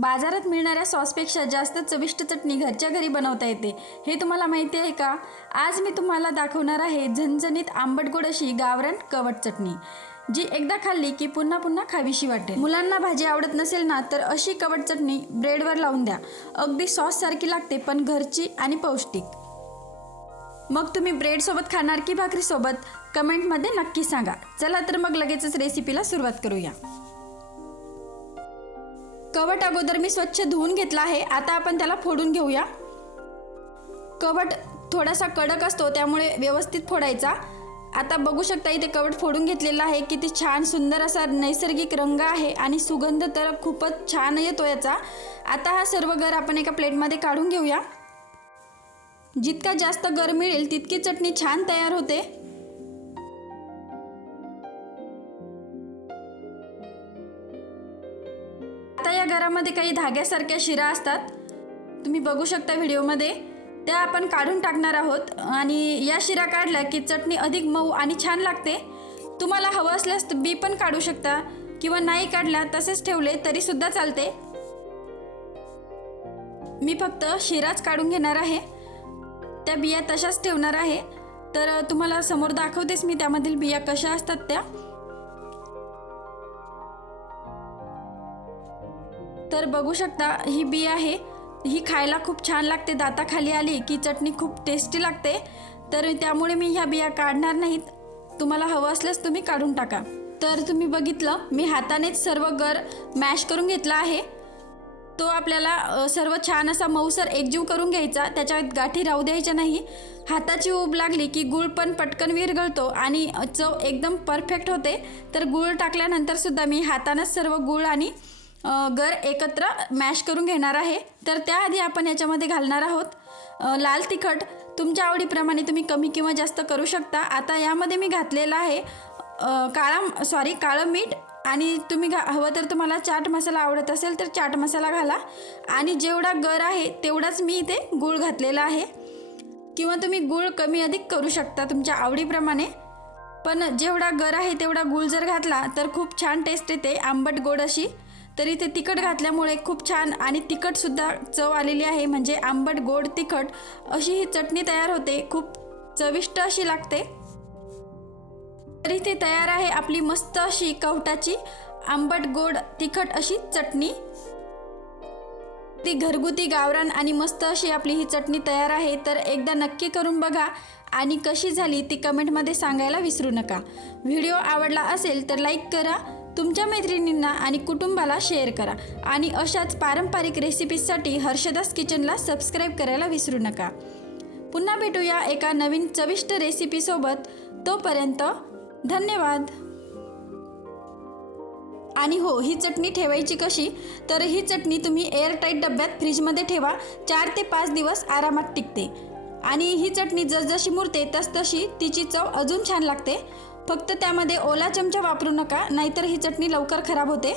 बाजारात मिळणाऱ्या सॉसपेक्षा जास्त चविष्ट चटणी घरच्या घरी बनवता येते, हे तुम्हाला माहिती आहे का? आज मी तुम्हाला दाखवणार आहे झणझणीत आंबट गोड अशी गावरान कवट चटणी, जी एकदा खाल्ली की पुन्हा पुन्हा खावीशी वाटेल। मुलांना भाजी आवडत नसेल ना, तर अशी कवट चटणी ब्रेडवर लावून द्या। अगदी सॉस सारखी लागते, पण घरची आणि पौष्टिक। मग तुम्ही ब्रेड सोबत खाणार की भाकरी सोबत, कमेंटमध्ये नक्की सांगा। चला तर मग लगेचच रेसिपीला सुरुवात करूया। कवट अगोदर मी स्वच्छ धुवून घेतला आहे। आता आपण त्याला फोडून घेऊया। कवट थोडासा कडक असतो, त्यामुळे व्यवस्थित फोडायचा। आता बघू शकता इथे कवट फोडून घेतलेला आहे। किती छान सुंदर असा नैसर्गिक रंग आहे आणि सुगंध तर खूपच छान येतो याचा। आता हा सर्व गर आपण एका प्लेटमध्ये काढून घेऊया। जितका जास्त गर मिळेल तितकी चटणी छान तयार होते। आता या गरामध्ये काही धाग्यासारख्या शिरा असतात, तुम्ही बघू शकता व्हिडिओमध्ये, त्या आपण काढून टाकणार आहोत। आणि या शिरा काढल्या की चटणी अधिक मऊ आणि छान लागते। तुम्हाला हवं असल्यास बी पण काढू शकता, किंवा नाही काढल्या तसेच ठेवले तरी सुद्धा चालते। मी फक्त शिराच काढून घेणार आहे, त्या बिया तशाच ठेवणार आहे। तर तुम्हाला समोर दाखवतेच मी त्यामधील बिया कशा असतात त्या। तर बघू शकता ही बी आहे, ही खायला खूप छान लागते। दाताखाली आली की चटणी खूप टेस्टी लागते, तर त्यामुळे मी ह्या बिया काढणार नाहीत। तुम्हाला हवं असल्यास तुम्ही काढून टाका। तर तुम्ही बघितलं, मी हातानेच सर्व गर मॅश करून घेतला आहे। तो आपल्याला सर्व छान असा मऊसर एकजीव करून घ्यायचा, त्याच्यात गाठी राहू द्यायच्या नाही। हाताची ऊब लागली की गूळ पण पटकन विरघळतो आणि चव एकदम परफेक्ट होते। तर गूळ टाकल्यानंतर सुद्धा मी हातानेच सर्व गूळ आणि गर एकत्र मॅश करून घेणार आहे। तर त्याआधी आपण याच्यामध्ये घालणार आहोत लाल तिखट। तुमच्या आवडीप्रमाणे तुम्ही कमी किंवा जास्त करू शकता। आता यामध्ये मी घातलेला आहे काळं मीठ, आणि तुम्ही हवं तर तुम्हाला चाट मसाला आवडत असेल तर चाट मसाला घाला। आणि जेवढा गर आहे तेवढाच मी इथे गूळ घातलेला आहे, किंवा तुम्ही गूळ कमी अधिक करू शकता तुमच्या आवडीप्रमाणे। पण जेवढा गर आहे तेवढा गूळ जर घातला तर खूप छान टेस्ट येते आंबट गोड अशी। तर इथे तिखट घातल्यामुळे खूप छान आणि तिखटसुद्धा चव आलेली आहे, म्हणजे आंबट गोड तिखट अशी ही चटणी तयार होते। खूप चविष्ट अशी लागते। तर इथे तयार आहे आपली मस्त अशी कवटाची आंबट गोड तिखट अशी चटणी। ती घरगुती गावरान आणि मस्त अशी आपली ही चटणी तयार आहे। तर एकदा नक्की करून बघा आणि कशी झाली ती कमेंटमध्ये सांगायला विसरू नका। व्हिडिओ आवडला असेल तर लाईक करा, तुमच्या मैत्रिणींना आणि कुटुंबाला शेअर करा, आणि अशाच पारंपरिक रेसिपीजसाठी हर्षदास किचनला सबस्क्राईब करायला विसरू नका। पुन्हा भेटूया एका नवीन चविष्ट रेसिपीसोबत। तोपर्यंत धन्यवाद। आणि हो, ही चटणी ठेवायची कशी, तर ही चटणी तुम्ही एअरटाईट डब्यात फ्रीजमध्ये ठेवा। 4 ते 5 दिवस आरामात टिकते, आणि ही चटणी जसजशी मुरते तसतशी तिची चव अजून छान लागते। फक्त त्यामध्ये ओला चमचा वापरू नका, नाहीतर ही चटणी लवकर खराब होते।